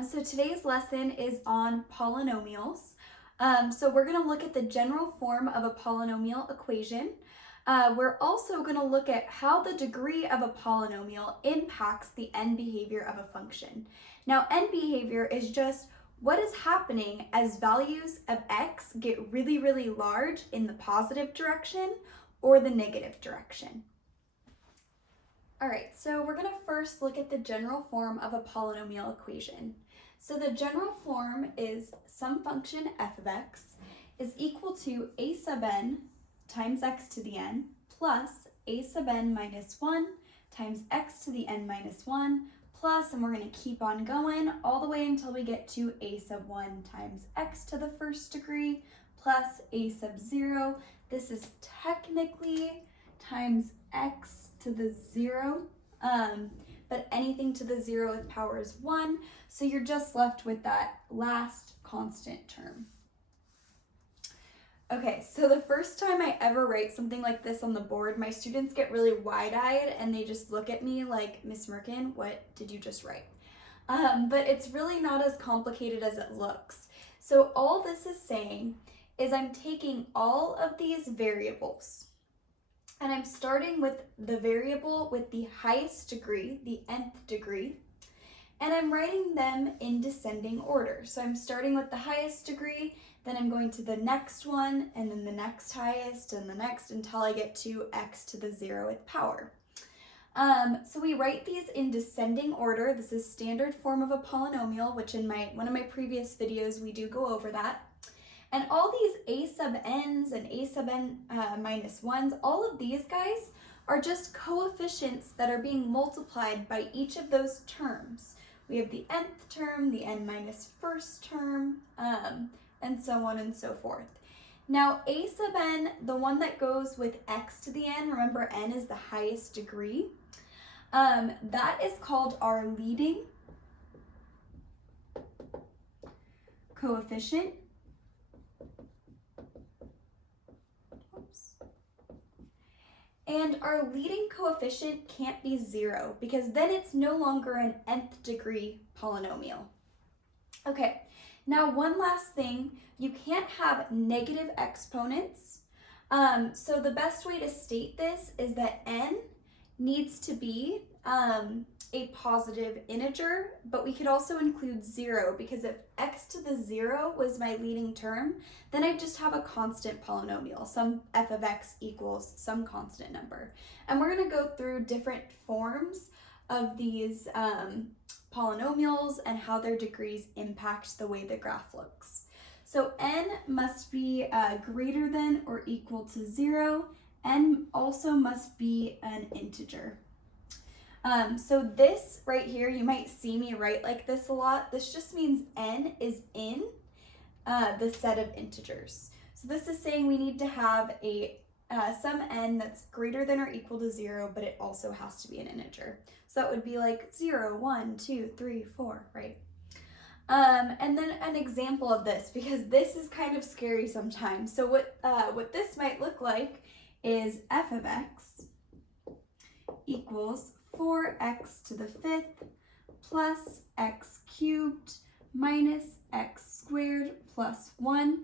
So today's lesson is on polynomials. So we're going to look at the general form of a polynomial equation. We're also going to look at how the degree of a polynomial impacts the end behavior of a function. Now, end behavior is just what is happening as values of x get really, really large in the positive direction or the negative direction. All right, so we're going to first look at the general form of a polynomial equation. So the general form is some function f of x is equal to a sub n times x to the n plus a sub n minus 1 times x to the n minus 1 plus, and we're going to keep on going all the way until we get to a sub 1 times x to the first degree plus a sub 0. This is technically times x to the 0, but anything to the 0th power is 1, so you're just left with that last constant term. Okay, so the first time I ever write something like this on the board, my students get really wide-eyed and they just look at me like, Miss Merkin, what did you just write? But it's really not as complicated as it looks. So all this is saying is I'm taking all of these variables, and I'm starting with the variable with the highest degree, the nth degree, and I'm writing them in descending order. So I'm starting with the highest degree, then I'm going to the next one, and then the next highest, and the next, until I get to x to the 0th power. So we write these in descending order. This is standard form of a polynomial, which in one of my previous videos we do go over that. And all these a sub n's and a sub n minus 1's, all of these guys are just coefficients that are being multiplied by each of those terms. We have the nth term, the n minus first term, and so on and so forth. Now a sub n, the one that goes with x to the n, remember n is the highest degree, that is called our leading coefficient. And our leading coefficient can't be 0 because then it's no longer an nth degree polynomial. Okay, now one last thing, you can't have negative exponents. So the best way to state this is that n needs to be a positive integer, but we could also include 0 because if x to the 0 was my leading term, then I'd just have a constant polynomial, some f of x equals some constant number. And we're going to go through different forms of these polynomials and how their degrees impact the way the graph looks. So n must be greater than or equal to 0. N also must be an integer. So this right here, you might see me write like this a lot. This just means n is in the set of integers. So this is saying we need to have some n that's greater than or equal to 0, but it also has to be an integer. So that would be like 0, 1, 2, 3, 4, right? And then an example of this, because this is kind of scary sometimes. So what this might look like is f of x equals 4x to the 5th plus x cubed minus x squared plus 1.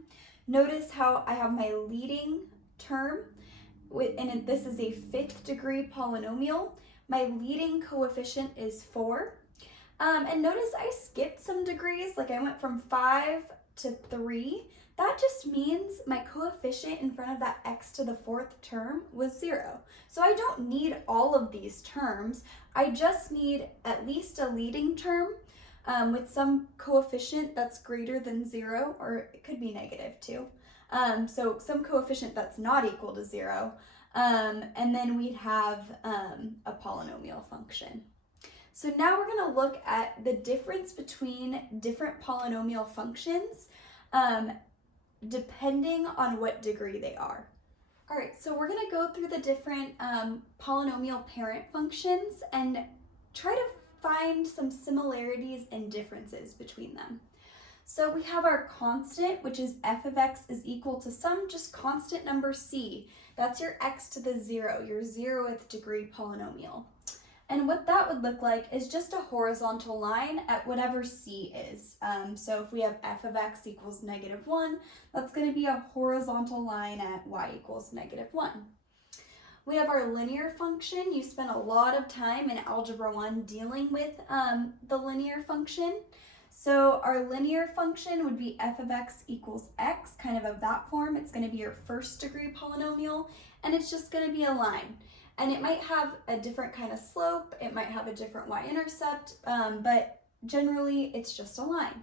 Notice how I have my leading term, and this is a 5th degree polynomial. My leading coefficient is 4. And notice I skipped some degrees, like I went from 5 to 3. That just means my coefficient in front of that x to the 4th term was 0. So I don't need all of these terms. I just need at least a leading term with some coefficient that's greater than 0, or it could be negative too. So some coefficient that's not equal to 0. And then we'd have a polynomial function. So now we're going to look at the difference between different polynomial functions depending on what degree they are. All right, so we're going to go through the different polynomial parent functions and try to find some similarities and differences between them. So we have our constant, which is f of x is equal to some just constant number c. That's your x to the 0, your 0th degree polynomial. And what that would look like is just a horizontal line at whatever c is. So if we have f of x equals -1, that's going to be a horizontal line at y equals -1. We have our linear function. You spent a lot of time in Algebra 1 dealing with the linear function. So our linear function would be f of x equals x, kind of that form. It's going to be your first degree polynomial, and it's just going to be a line. And it might have a different kind of slope, it might have a different y-intercept, but generally it's just a line.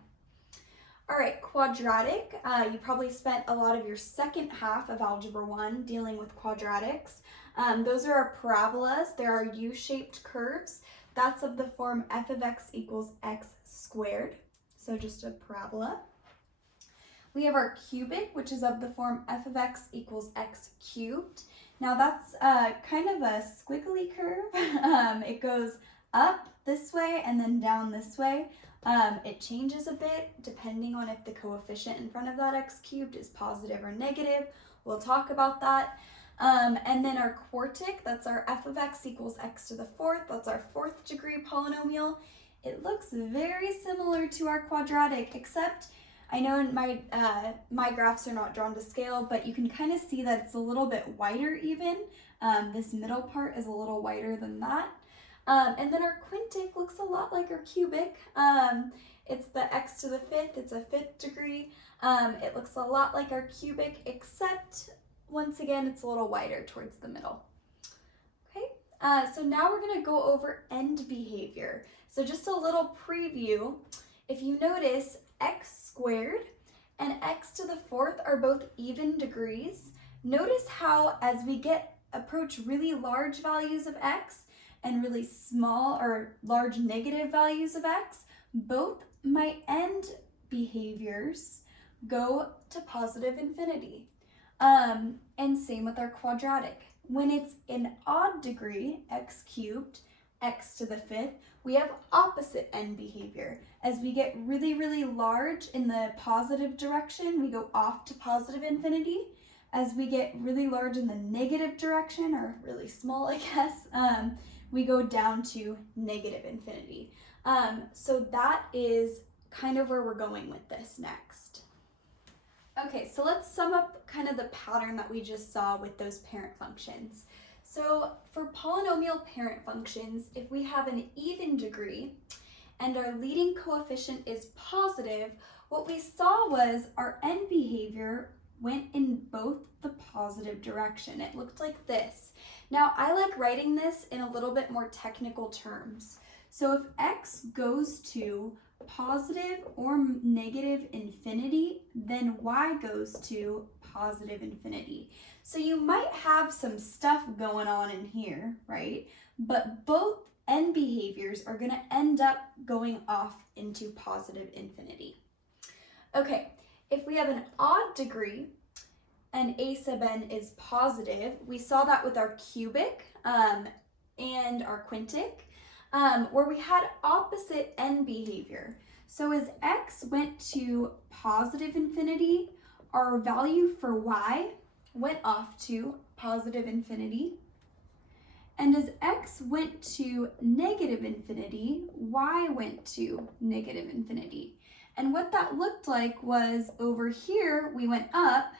All right, quadratic. You probably spent a lot of your second half of Algebra 1 dealing with quadratics. Those are our parabolas. There are U-shaped curves. That's of the form f of x equals x squared. So just a parabola. We have our cubic, which is of the form f of x equals x cubed. Now that's kind of a squiggly curve. It goes up this way and then down this way. It changes a bit depending on if the coefficient in front of that x cubed is positive or negative. We'll talk about that. And then our quartic, that's our f of x equals x to the fourth. That's our fourth degree polynomial. It looks very similar to our quadratic, except I know in my graphs are not drawn to scale, but you can kind of see that it's a little bit wider even. This middle part is a little wider than that. And then our quintic looks a lot like our cubic. It's the x to the fifth, it's a fifth degree. It looks a lot like our cubic, except once again, it's a little wider towards the middle. Okay, so now we're gonna go over end behavior. So just a little preview. If you notice, x squared and x to the fourth are both even degrees. Notice how as we approach really large values of x and really small or large negative values of x, both my end behaviors go to positive infinity. And same with our quadratic. When it's an odd degree, x cubed, x to the fifth, we have opposite end behavior. As we get really, really large in the positive direction, we go off to positive infinity. As we get really large in the negative direction, or really small, I guess, we go down to negative infinity. So that is kind of where we're going with this next. Okay, so let's sum up kind of the pattern that we just saw with those parent functions. So for polynomial parent functions, if we have an even degree and our leading coefficient is positive, what we saw was our end behavior went in both the positive direction. It looked like this. Now I like writing this in a little bit more technical terms. So if x goes to positive or negative infinity, then y goes to positive infinity. So you might have some stuff going on in here, right? But both end behaviors are going to end up going off into positive infinity. Okay, if we have an odd degree and a sub n is positive, we saw that with our cubic and our quintic, where we had opposite end behavior. So as x went to positive infinity, our value for y went off to positive infinity. And as x went to negative infinity, y went to negative infinity. And what that looked like was over here we went up,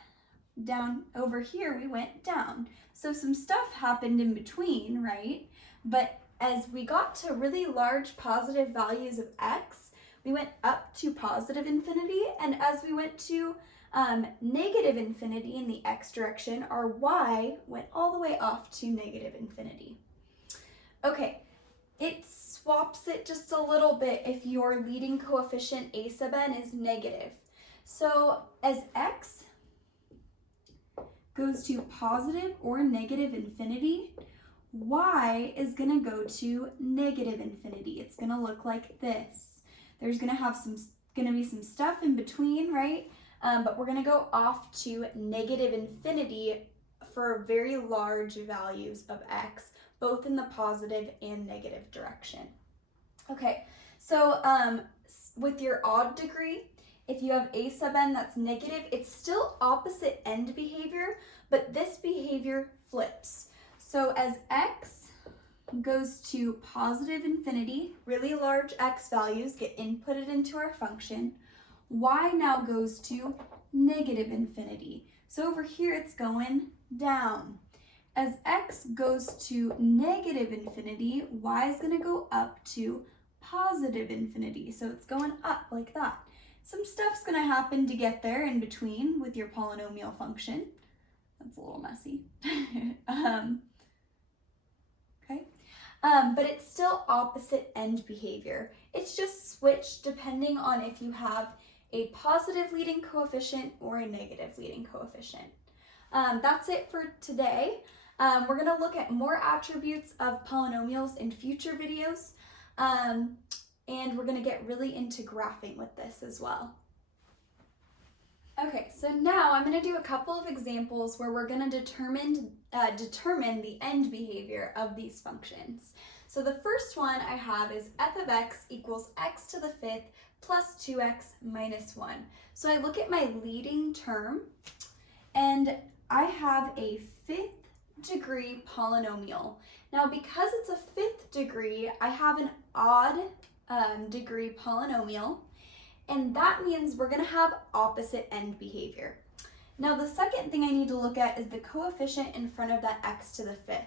down, over here we went down. So some stuff happened in between, right? But as we got to really large positive values of x, we went up to positive infinity, and as we went to negative infinity in the x direction, our y went all the way off to negative infinity. Okay, it swaps it just a little bit if your leading coefficient a sub n is negative. So as x goes to positive or negative infinity, y is going to go to negative infinity. It's going to look like this. There's going to be some stuff in between, right? But we're going to go off to negative infinity for very large values of x, both in the positive and negative direction. Okay, so with your odd degree, if you have a sub n that's negative, it's still opposite end behavior, but this behavior flips. So as x goes to positive infinity, really large x values get inputted into our function. Y now goes to negative infinity. So over here it's going down. As x goes to negative infinity, y is going to go up to positive infinity. So it's going up like that. Some stuff's going to happen to get there in between with your polynomial function. That's a little messy. But it's still opposite end behavior. It's just switched depending on if you have a positive leading coefficient or a negative leading coefficient. That's it for today. We're going to look at more attributes of polynomials in future videos, and we're going to get really into graphing with this as well. Okay, so now I'm going to do a couple of examples where we're going to determine the end behavior of these functions. So the first one I have is f of x equals x to the fifth plus 2x minus 1. So I look at my leading term, and I have a fifth degree polynomial. Now because it's a fifth degree, I have an odd degree polynomial, and that means we're going to have opposite end behavior. Now the second thing I need to look at is the coefficient in front of that x to the fifth.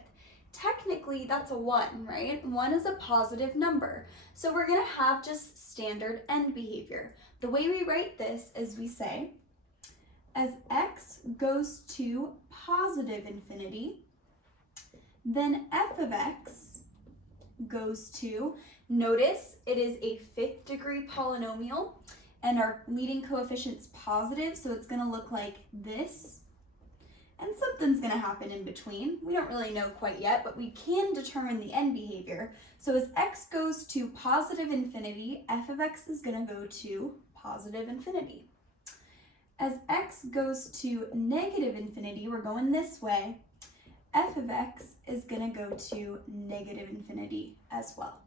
Technically that's a 1, right? 1 is a positive number. So we're going to have just standard end behavior. The way we write this is we say, as x goes to positive infinity, then f of x goes to, notice it is a fifth degree polynomial and our leading coefficient's positive, so it's going to look like this. And something's going to happen in between. We don't really know quite yet, but we can determine the end behavior. So as x goes to positive infinity, f of x is going to go to positive infinity. As x goes to negative infinity, we're going this way, f of x is going to go to negative infinity as well.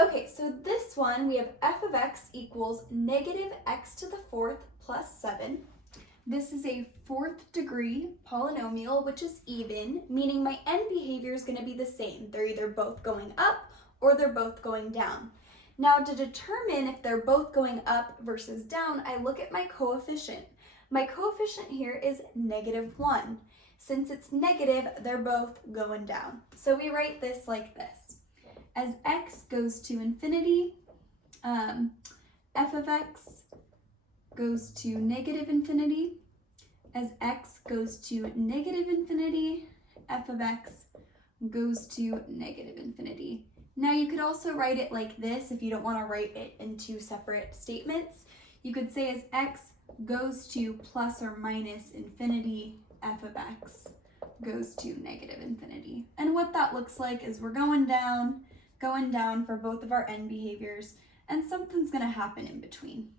Okay, so this one, we have f of x equals negative x to the fourth plus 7. This is a fourth degree polynomial, which is even, meaning my end behavior is going to be the same. They're either both going up or they're both going down. Now to determine if they're both going up versus down, I look at my coefficient. My coefficient here is -1. Since it's negative, they're both going down. So we write this like this. As x goes to infinity, f of x goes to negative infinity. As x goes to negative infinity, f of x goes to negative infinity. Now you could also write it like this if you don't want to write it in two separate statements. You could say as x goes to plus or minus infinity, f of x goes to negative infinity. And what that looks like is we're going down for both of our end behaviors, and something's going to happen in between.